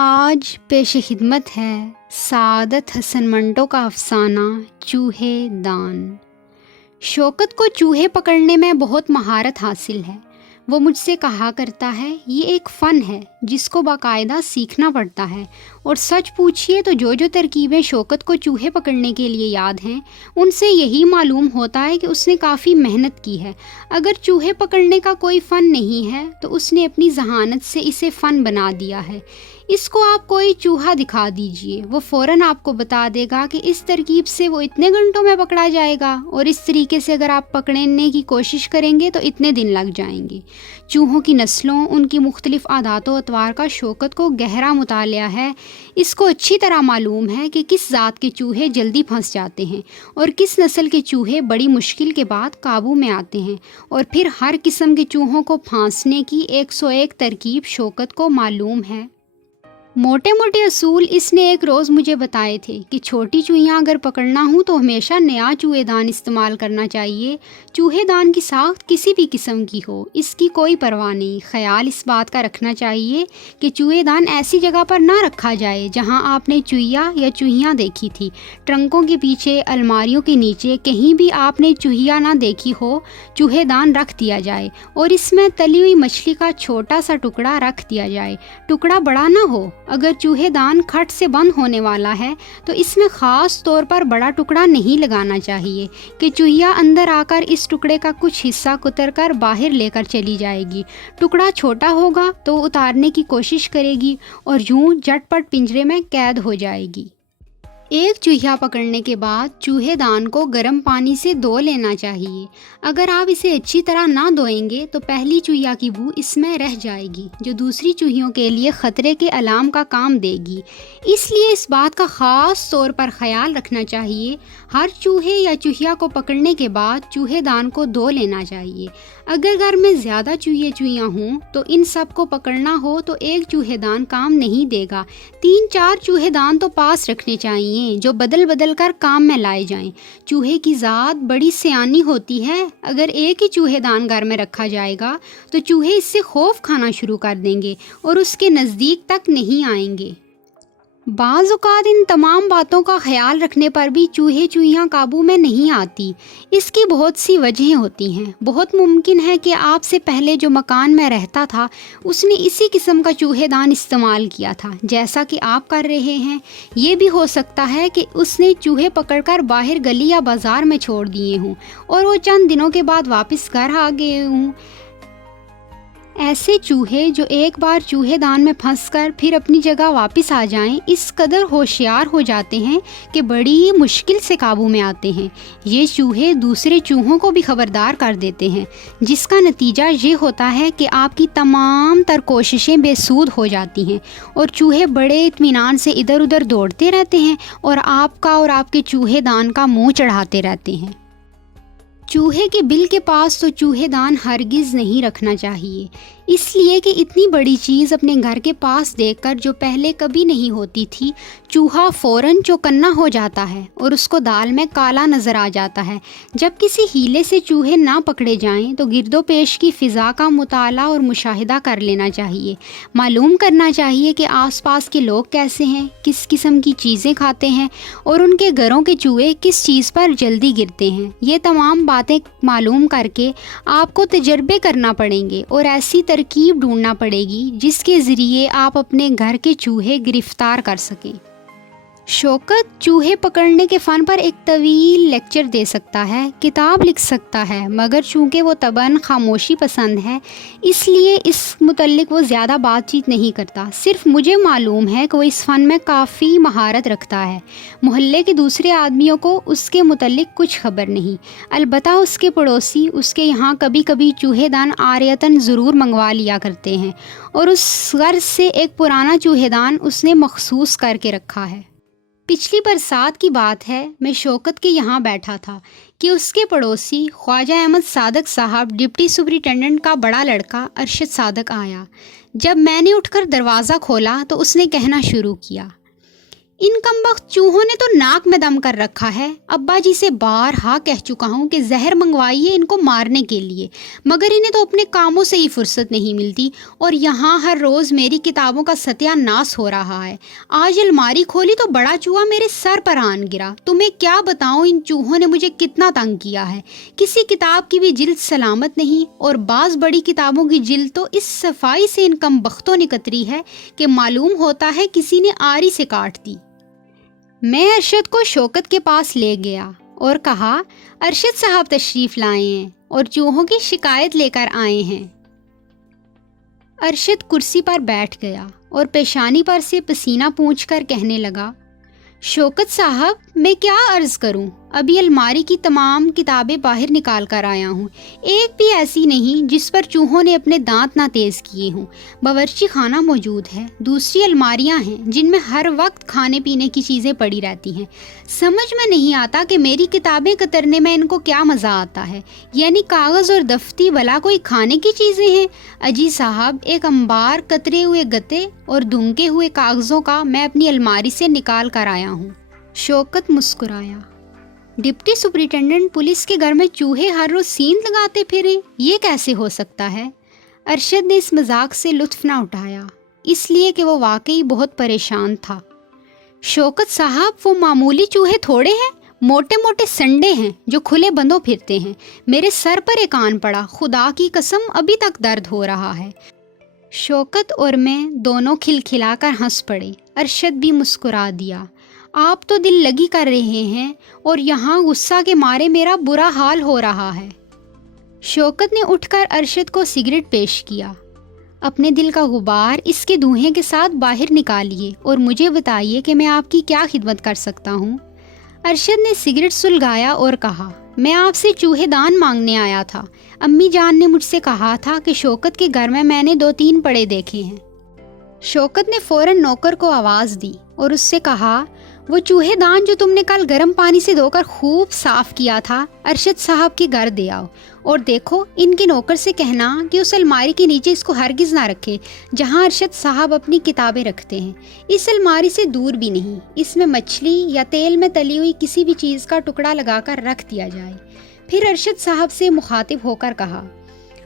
آج پیش خدمت ہے سعادت حسن منٹو کا افسانہ چوہے دان۔ شوکت کو چوہے پکڑنے میں بہت مہارت حاصل ہے۔ وہ مجھ سے کہا کرتا ہے یہ ایک فن ہے جس کو باقاعدہ سیکھنا پڑتا ہے، اور سچ پوچھئے تو جو ترکیبیں شوکت کو چوہے پکڑنے کے لیے یاد ہیں ان سے یہی معلوم ہوتا ہے کہ اس نے کافی محنت کی ہے۔ اگر چوہے پکڑنے کا کوئی فن نہیں ہے تو اس نے اپنی ذہانت سے اسے فن بنا دیا ہے۔ اس کو آپ کوئی چوہا دکھا دیجئے، وہ فوراً آپ کو بتا دے گا کہ اس ترکیب سے وہ اتنے گھنٹوں میں پکڑا جائے گا، اور اس طریقے سے اگر آپ پکڑنے کی کوشش کریں گے تو اتنے دن لگ جائیں گے۔ چوہوں کی نسلوں، ان کی مختلف عادات و اطوار کا شوکت کو گہرا مطالعہ ہے۔ اس کو اچھی طرح معلوم ہے کہ کس ذات کے چوہے جلدی پھنس جاتے ہیں اور کس نسل کے چوہے بڑی مشکل کے بعد قابو میں آتے ہیں، اور پھر ہر قسم کے چوہوں کو پھانسنے کی 101 ترکیب شوکت کو معلوم ہے۔ موٹے موٹے اصول اس نے ایک روز مجھے بتائے تھے کہ چھوٹی چوہیاں اگر پکڑنا ہوں تو ہمیشہ نیا چوہے دان استعمال کرنا چاہیے۔ چوہے دان کی ساخت کسی بھی قسم کی ہو، اس کی کوئی پرواہ نہیں۔ خیال اس بات کا رکھنا چاہیے کہ چوہے دان ایسی جگہ پر نہ رکھا جائے جہاں آپ نے چوہیا یا چوہیاں دیکھی تھی۔ ٹرنکوں کے پیچھے، الماریوں کے نیچے، کہیں بھی آپ نے چوہیا نہ دیکھی ہو چوہے دان رکھ دیا جائے، اور اس میں تلی ہوئی مچھلی کا چھوٹا سا ٹکڑا رکھ دیا جائے۔ ٹکڑا بڑا نہ ہو۔ اگر چوہے دان کھٹ سے بند ہونے والا ہے تو اس میں خاص طور پر بڑا ٹکڑا نہیں لگانا چاہیے کہ چوہیا اندر آ کر اس ٹکڑے کا کچھ حصہ کتر کر باہر لے کر چلی جائے گی۔ ٹکڑا چھوٹا ہوگا تو اتارنے کی کوشش کرے گی اور یوں جھٹ پٹ پنجرے میں قید ہو جائے گی۔ ایک چوہیا پکڑنے کے بعد چوہے دان کو گرم پانی سے دھو لینا چاہیے۔ اگر آپ اسے اچھی طرح نہ دھوئیں گے تو پہلی چوہیا کی بو اس میں رہ جائے گی جو دوسری چوہیوں کے لیے خطرے کے علام کا کام دے گی۔ اس لیے اس بات کا خاص طور پر خیال رکھنا چاہیے، ہر چوہے یا چوہیا کو پکڑنے کے بعد چوہے دان کو دھو لینا چاہیے۔ اگر گھر میں زیادہ چوہے چوہیاں ہوں تو ان سب کو پکڑنا ہو تو ایک چوہے دان کام نہیں دے گا۔ 3-4 چوہے دان تو پاس رکھنے چاہیے جو بدل بدل کر کام میں لائے جائیں۔ چوہے کی ذات بڑی سیانی ہوتی ہے۔ اگر ایک ہی چوہے دان گھر میں رکھا جائے گا تو چوہے اس سے خوف کھانا شروع کر دیں گے اور اس کے نزدیک تک نہیں آئیں گے۔ بعض اوقات ان تمام باتوں کا خیال رکھنے پر بھی چوہے چوہیاں قابو میں نہیں آتی۔ اس کی بہت سی وجہیں ہوتی ہیں۔ بہت ممکن ہے کہ آپ سے پہلے جو مکان میں رہتا تھا اس نے اسی قسم کا چوہے دان استعمال کیا تھا جیسا کہ آپ کر رہے ہیں۔ یہ بھی ہو سکتا ہے کہ اس نے چوہے پکڑ کر باہر گلی یا بازار میں چھوڑ دیے ہوں اور وہ چند دنوں کے بعد واپس گھر آ گئے ہوں۔ ایسے چوہے جو ایک بار چوہے دان میں پھنس کر پھر اپنی جگہ واپس آ جائیں اس قدر ہوشیار ہو جاتے ہیں کہ بڑی ہی مشکل سے قابو میں آتے ہیں۔ یہ چوہے دوسرے چوہوں کو بھی خبردار کر دیتے ہیں، جس کا نتیجہ یہ ہوتا ہے کہ آپ کی تمام تر کوششیں بے سود ہو جاتی ہیں اور چوہے بڑے اطمینان سے ادھر ادھر دوڑتے رہتے ہیں اور آپ کا اور آپ کے چوہے دان کا منہ چڑھاتے رہتے ہیں۔ چوہے کے بل کے پاس تو چوہے دان ہرگز نہیں رکھنا چاہیے، اس لیے کہ اتنی بڑی چیز اپنے گھر کے پاس دیکھ کر جو پہلے کبھی نہیں ہوتی تھی، چوہا فوراً چوکنا ہو جاتا ہے اور اس کو دال میں کالا نظر آ جاتا ہے۔ جب کسی ہیلے سے چوہے نہ پکڑے جائیں تو گرد و پیش کی فضا کا مطالعہ اور مشاہدہ کر لینا چاہیے۔ معلوم کرنا چاہیے کہ آس پاس کے لوگ کیسے ہیں، کس قسم کی چیزیں کھاتے ہیں اور ان کے گھروں کے چوہے کس چیز پر جلدی گرتے ہیں۔ یہ تمام باتیں معلوم کر کے آپ کو تجربے کرنا پڑیں گے اور ایسی ترکیب ڈھونڈنا پڑے گی جس کے ذریعے آپ اپنے گھر کے چوہے گرفتار کر سکیں۔ شوکت چوہے پکڑنے کے فن پر ایک طویل لیکچر دے سکتا ہے، کتاب لکھ سکتا ہے، مگر چونکہ وہ طبعاً خاموشی پسند ہے اس لیے اس متعلق وہ زیادہ بات چیت نہیں کرتا۔ صرف مجھے معلوم ہے کہ وہ اس فن میں کافی مہارت رکھتا ہے۔ محلے کے دوسرے آدمیوں کو اس کے متعلق کچھ خبر نہیں، البتہ اس کے پڑوسی اس کے یہاں کبھی کبھی چوہے دان عاریتاً ضرور منگوا لیا کرتے ہیں، اور اس غرض سے ایک پرانا چوہے دان اس نے مخصوص کر کے رکھا ہے۔ پچھلی برسات کی بات ہے، میں شوکت کے یہاں بیٹھا تھا کہ اس کے پڑوسی خواجہ احمد صادق صاحب ڈپٹی سپرنٹینڈنٹ کا بڑا لڑکا ارشد صادق آیا۔ جب میں نے اٹھ کر دروازہ کھولا تو اس نے کہنا شروع کیا، ان کمبخت چوہوں نے تو ناک میں دم کر رکھا ہے. ابا جی سے بارہا کہہ چکا ہوں کہ زہر منگوائیے ان کو مارنے کے لیے، مگر انہیں تو اپنے کاموں سے ہی فرصت نہیں ملتی، اور یہاں ہر روز میری کتابوں کا ستیہ ناس ہو رہا ہے. آج الماری کھولی تو بڑا چوہا میرے سر پر آن گرا. تمہیں کیا بتاؤں ان چوہوں نے مجھے کتنا تنگ کیا ہے. کسی کتاب کی بھی جلد سلامت نہیں، اور بعض بڑی کتابوں کی جلد تو اس صفائی سے ان کمبختوں نے کتری ہے کہ معلوم ہوتا ہے کسی نے آری سے کاٹ دی. میں ارشد کو شوکت کے پاس لے گیا اور کہا، ارشد صاحب تشریف لائے ہیں اور چوہوں کی شکایت لے کر آئے ہیں. ارشد کرسی پر بیٹھ گیا اور پیشانی پر سے پسینہ پونچھ کر کہنے لگا، شوکت صاحب میں کیا عرض کروں، ابھی الماری کی تمام کتابیں باہر نکال کر آیا ہوں، ایک بھی ایسی نہیں جس پر چوہوں نے اپنے دانت نہ تیز کیے ہوں. باورچی خانہ موجود ہے، دوسری الماریاں ہیں جن میں ہر وقت کھانے پینے کی چیزیں پڑی رہتی ہیں. سمجھ میں نہیں آتا کہ میری کتابیں کترنے میں ان کو کیا مزہ آتا ہے، یعنی کاغذ اور دفتی بلا کوئی کھانے کی چیزیں ہیں. اجی صاحب، ایک انبار کترے ہوئے گتے اور دھنکے ہوئے کاغذوں کا میں اپنی الماری سے نکال کر آیا ہوں. شوکت مسکرایا. ڈپٹی سپرنٹینڈنٹ پولیس کے گھر میں چوہے ہر روز سیند لگاتے پھریں، یہ کیسے ہو سکتا ہے؟ ارشد نے اس مذاق سے لطف نہ اٹھایا، اس لیے کہ وہ واقعی بہت پریشان تھا. شوکت صاحب، وہ معمولی چوہے تھوڑے ہیں، موٹے موٹے سنڈے ہیں جو کھلے بندوں پھرتے ہیں. میرے سر پر ایک آن پڑا، خدا کی قسم ابھی تک درد ہو رہا ہے. شوکت اور میں دونوں کھلکھلا کر ہنس پڑے. ارشد بھی مسکرا دیا. آپ تو دل لگی کر رہے ہیں اور یہاں غصہ کے مارے میرا برا حال ہو رہا ہے. شوکت نے اٹھ کر ارشد کو سگریٹ پیش کیا. اپنے دل کا غبار اس کے دھوئیں کے ساتھ باہر نکالیے اور مجھے بتائیے کہ میں آپ کی کیا خدمت کر سکتا ہوں. ارشد نے سگریٹ سلگایا اور کہا، میں آپ سے چوہے دان مانگنے آیا تھا. امی جان نے مجھ سے کہا تھا کہ شوکت کے گھر میں نے 2-3 پڑے دیکھے ہیں. شوکت نے فوراً نوکر کو آواز دی اور اس سے کہا، وہ چوہے دان جو تم نے کل گرم پانی سے دھو کر خوب صاف کیا تھا ارشد صاحب کے گھر دے آؤ، اور دیکھو ان کے نوکر سے کہنا کہ اس الماری کے نیچے اس کو ہرگز نہ رکھے جہاں ارشد صاحب اپنی کتابیں رکھتے ہیں. اس الماری سے دور بھی نہیں. اس میں مچھلی یا تیل میں تلی ہوئی کسی بھی چیز کا ٹکڑا لگا کر رکھ دیا جائے. پھر ارشد صاحب سے مخاطب ہو کر کہا،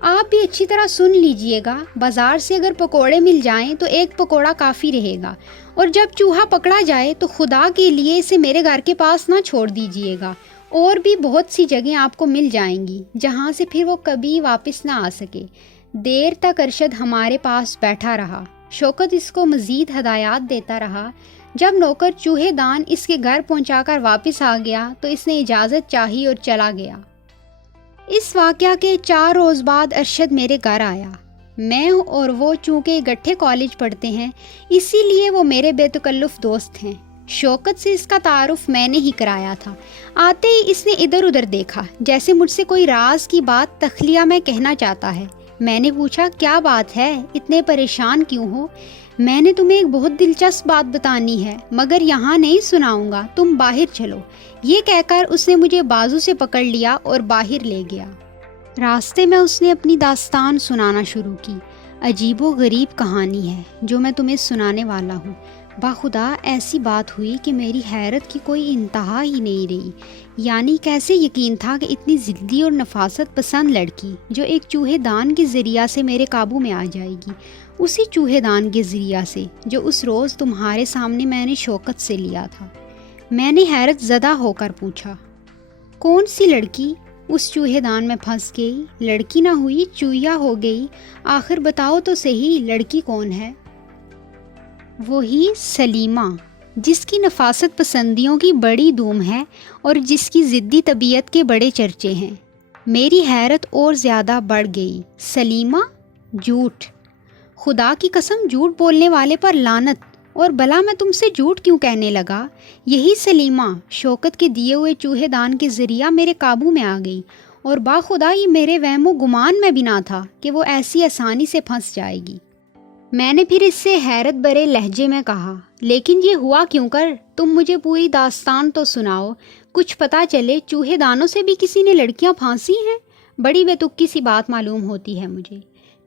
آپ بھی اچھی طرح سن لیجئے گا، بازار سے اگر پکوڑے مل جائیں تو ایک پکوڑا کافی رہے گا، اور جب چوہا پکڑا جائے تو خدا کے لیے اسے میرے گھر کے پاس نہ چھوڑ دیجئے گا. اور بھی بہت سی جگہیں آپ کو مل جائیں گی جہاں سے پھر وہ کبھی واپس نہ آ سکے. دیر تک ارشد ہمارے پاس بیٹھا رہا. شوکت اس کو مزید ہدایات دیتا رہا. جب نوکر چوہے دان اس کے گھر پہنچا کر واپس آ گیا تو اس نے اجازت چاہی اور چلا گیا. اس واقعہ کے 4 روز بعد ارشد میرے گھر آیا. میں اور وہ چونکہ گٹھے کالج پڑھتے ہیں اسی لیے وہ میرے بے تکلف دوست ہیں. شوکت سے اس کا تعارف میں نے ہی کرایا تھا. آتے ہی اس نے ادھر ادھر دیکھا جیسے مجھ سے کوئی راز کی بات تخلیہ میں کہنا چاہتا ہے. میں نے پوچھا، کیا بات ہے، اتنے پریشان کیوں ہو؟ میں نے تمہیں ایک بہت دلچسپ بات بتانی ہے مگر یہاں نہیں سناؤں گا، تم باہر چلو. یہ کہہ کر اس نے مجھے بازو سے پکڑ لیا اور باہر لے گیا. راستے میں اس نے اپنی داستان سنانا شروع کی. عجیب و غریب کہانی ہے جو میں تمہیں سنانے والا ہوں. باخدا ایسی بات ہوئی کہ میری حیرت کی کوئی انتہا ہی نہیں رہی. یعنی کیسے یقین تھا کہ اتنی ضدی اور نفاست پسند لڑکی جو ایک چوہے دان کے ذریعہ سے میرے قابو میں آ جائے گی، اسی چوہے دان کے ذریعہ سے جو اس روز تمہارے سامنے میں نے شوکت سے لیا تھا. میں نے حیرت زدہ ہو کر پوچھا، کون سی لڑکی اس چوہے دان میں پھنس گئی؟ لڑکی نہ ہوئی، چوہیا ہو گئی. آخر بتاؤ تو صحیح، لڑکی کون ہے؟ وہی سلیمہ، جس کی نفاست پسندیوں کی بڑی دھوم ہے اور جس کی ضدی طبیعت کے بڑے چرچے ہیں. میری حیرت اور زیادہ بڑھ گئی. سلیمہ؟ جھوٹ! خدا کی قسم، جھوٹ بولنے والے پر لعنت! اور بھلا میں تم سے جھوٹ کیوں کہنے لگا؟ یہی سلیمہ شوکت کے دیے ہوئے چوہے دان کے ذریعہ میرے قابو میں آ گئی، اور باخدا یہ میرے وہم و گمان میں بھی نہ تھا کہ وہ ایسی آسانی سے پھنس جائے گی. میں نے پھر اس سے حیرت بھرے لہجے میں کہا، لیکن یہ ہوا کیوں کر؟ تم مجھے پوری داستان تو سناؤ، کچھ پتہ چلے چوہے دانوں سے بھی کسی نے لڑکیاں پھانسی ہیں. بڑی بے تکی سی بات معلوم ہوتی ہے مجھے.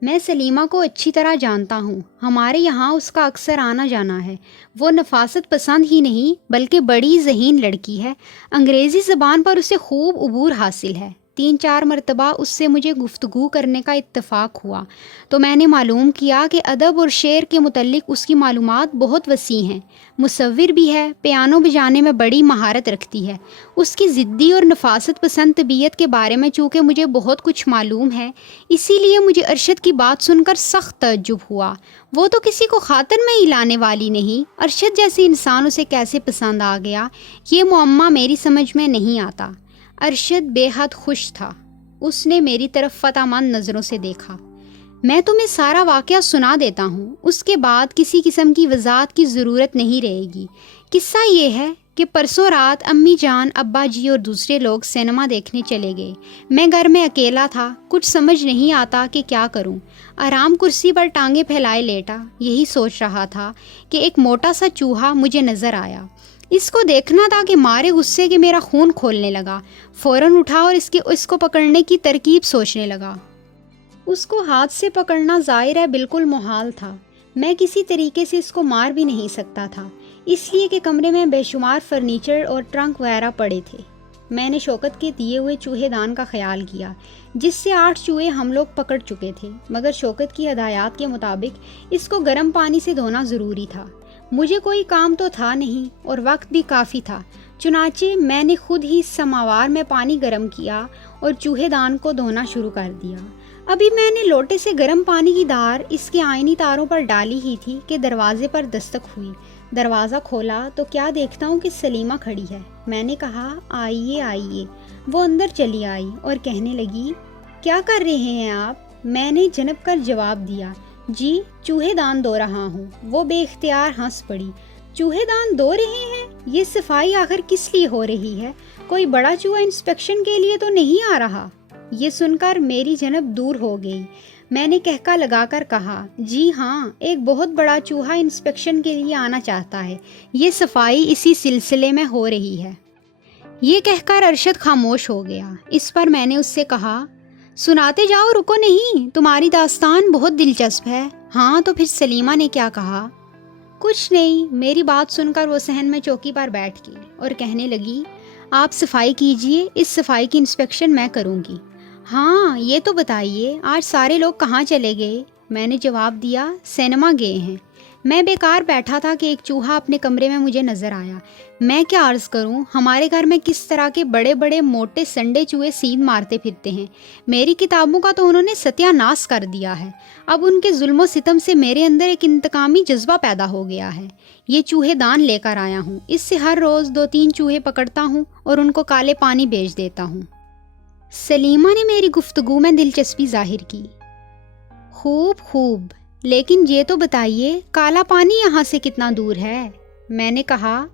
میں سلیمہ کو اچھی طرح جانتا ہوں، ہمارے یہاں اس کا اکثر آنا جانا ہے۔ وہ نفاست پسند ہی نہیں بلکہ بڑی ذہین لڑکی ہے، انگریزی زبان پر اسے خوب عبور حاصل ہے۔ 3-4 مرتبہ اس سے مجھے گفتگو کرنے کا اتفاق ہوا تو میں نے معلوم کیا کہ ادب اور شعر کے متعلق اس کی معلومات بہت وسیع ہیں، مصور بھی ہے، پیانو بجانے میں بڑی مہارت رکھتی ہے۔ اس کی ضدی اور نفاست پسند طبیعت کے بارے میں چونکہ مجھے بہت کچھ معلوم ہے، اسی لیے مجھے ارشد کی بات سن کر سخت تعجب ہوا۔ وہ تو کسی کو خاطر میں ہی لانے والی نہیں، ارشد جیسے انسان اسے کیسے پسند آ گیا، یہ معمہ میری سمجھ میں نہیں آتا۔ ارشد بے حد خوش تھا، اس نے میری طرف فتح مند نظروں سے دیکھا۔ میں تمہیں سارا واقعہ سنا دیتا ہوں، اس کے بعد کسی قسم کی وضاحت کی ضرورت نہیں رہے گی۔ قصہ یہ ہے کہ پرسوں رات امی جان، ابا جی اور دوسرے لوگ سینما دیکھنے چلے گئے۔ میں گھر میں اکیلا تھا، کچھ سمجھ نہیں آتا کہ کیا کروں۔ آرام کرسی پر ٹانگیں پھیلائے لیٹا، یہی سوچ رہا تھا کہ ایک موٹا سا چوہا مجھے نظر آیا۔ اس کو دیکھنا تھا کہ مارے غصے کے میرا خون کھولنے لگا۔ فوراً اٹھا اور اس کو پکڑنے کی ترکیب سوچنے لگا۔ اس کو ہاتھ سے پکڑنا ظاہر ہے بالکل محال تھا، میں کسی طریقے سے اس کو مار بھی نہیں سکتا تھا، اس لیے کہ کمرے میں بے شمار فرنیچر اور ٹرنک وغیرہ پڑے تھے۔ میں نے شوکت کے دیے ہوئے چوہے دان کا خیال کیا جس سے 8 چوہے ہم لوگ پکڑ چکے تھے، مگر شوکت کی ہدایات کے مطابق اس کو گرم پانی سے دھونا ضروری تھا۔ مجھے کوئی کام تو تھا نہیں اور وقت بھی کافی تھا، چنانچہ میں نے خود ہی سماوار میں پانی گرم کیا اور چوہے دان کو دھونا شروع کر دیا۔ ابھی میں نے لوٹے سے گرم پانی کی دھار اس کے آئینی تاروں پر ڈالی ہی تھی کہ دروازے پر دستک ہوئی۔ دروازہ کھولا تو کیا دیکھتا ہوں کہ سلیمہ کھڑی ہے۔ میں نے کہا آئیے آئیے، وہ اندر چلی آئی اور کہنے لگی کیا کر رہے ہیں آپ؟ میں نے جنب کر جواب دیا جی چوہے دان دھو رہا ہوں۔ وہ بے اختیار ہنس پڑی۔ چوہے دان دھو رہے ہیں؟ یہ صفائی آخر کس لیے ہو رہی ہے؟ کوئی بڑا چوہا انسپیکشن کے لیے تو نہیں آ رہا؟ یہ سن کر میری جنب دور ہو گئی۔ میں نے کہکا لگا کر کہا جی ہاں، ایک بہت بڑا چوہا انسپیکشن کے لیے آنا چاہتا ہے، یہ صفائی اسی سلسلے میں ہو رہی ہے۔ یہ کہہ کر ارشد خاموش ہو گیا۔ اس پر میں نے اس سے کہا سناتے جاؤ، رکو نہیں، تمہاری داستان بہت دلچسپ ہے۔ ہاں تو پھر سلیمہ نے کیا کہا؟ کچھ نہیں، میری بات سن کر وہ صحن میں چوکی پر بیٹھ گئی اور کہنے لگی آپ صفائی کیجئے، اس صفائی کی انسپیکشن میں کروں گی۔ ہاں یہ تو بتائیے آج سارے لوگ کہاں چلے گئے؟ میں نے جواب دیا سینما گئے ہیں۔ میں بیکار بیٹھا تھا کہ ایک چوہا اپنے کمرے میں مجھے نظر آیا۔ میں کیا عرض کروں، ہمارے گھر میں کس طرح کے بڑے بڑے موٹے سنڈے چوہے سین مارتے پھرتے ہیں، میری کتابوں کا تو انہوں نے ستیہ ناش کر دیا ہے۔ اب ان کے ظلم و ستم سے میرے اندر ایک انتقامی جذبہ پیدا ہو گیا ہے۔ یہ چوہے دان لے کر آیا ہوں، اس سے ہر روز 2-3 چوہے پکڑتا ہوں اور ان کو کالے پانی بیچ دیتا ہوں۔ سلیمہ نے میری گفتگو میں دلچسپی ظاہر کی۔ خوب، لیکن یہ تو بتائیے کالا پانی یہاں سے کتنا دور ہے؟ میں نے کہا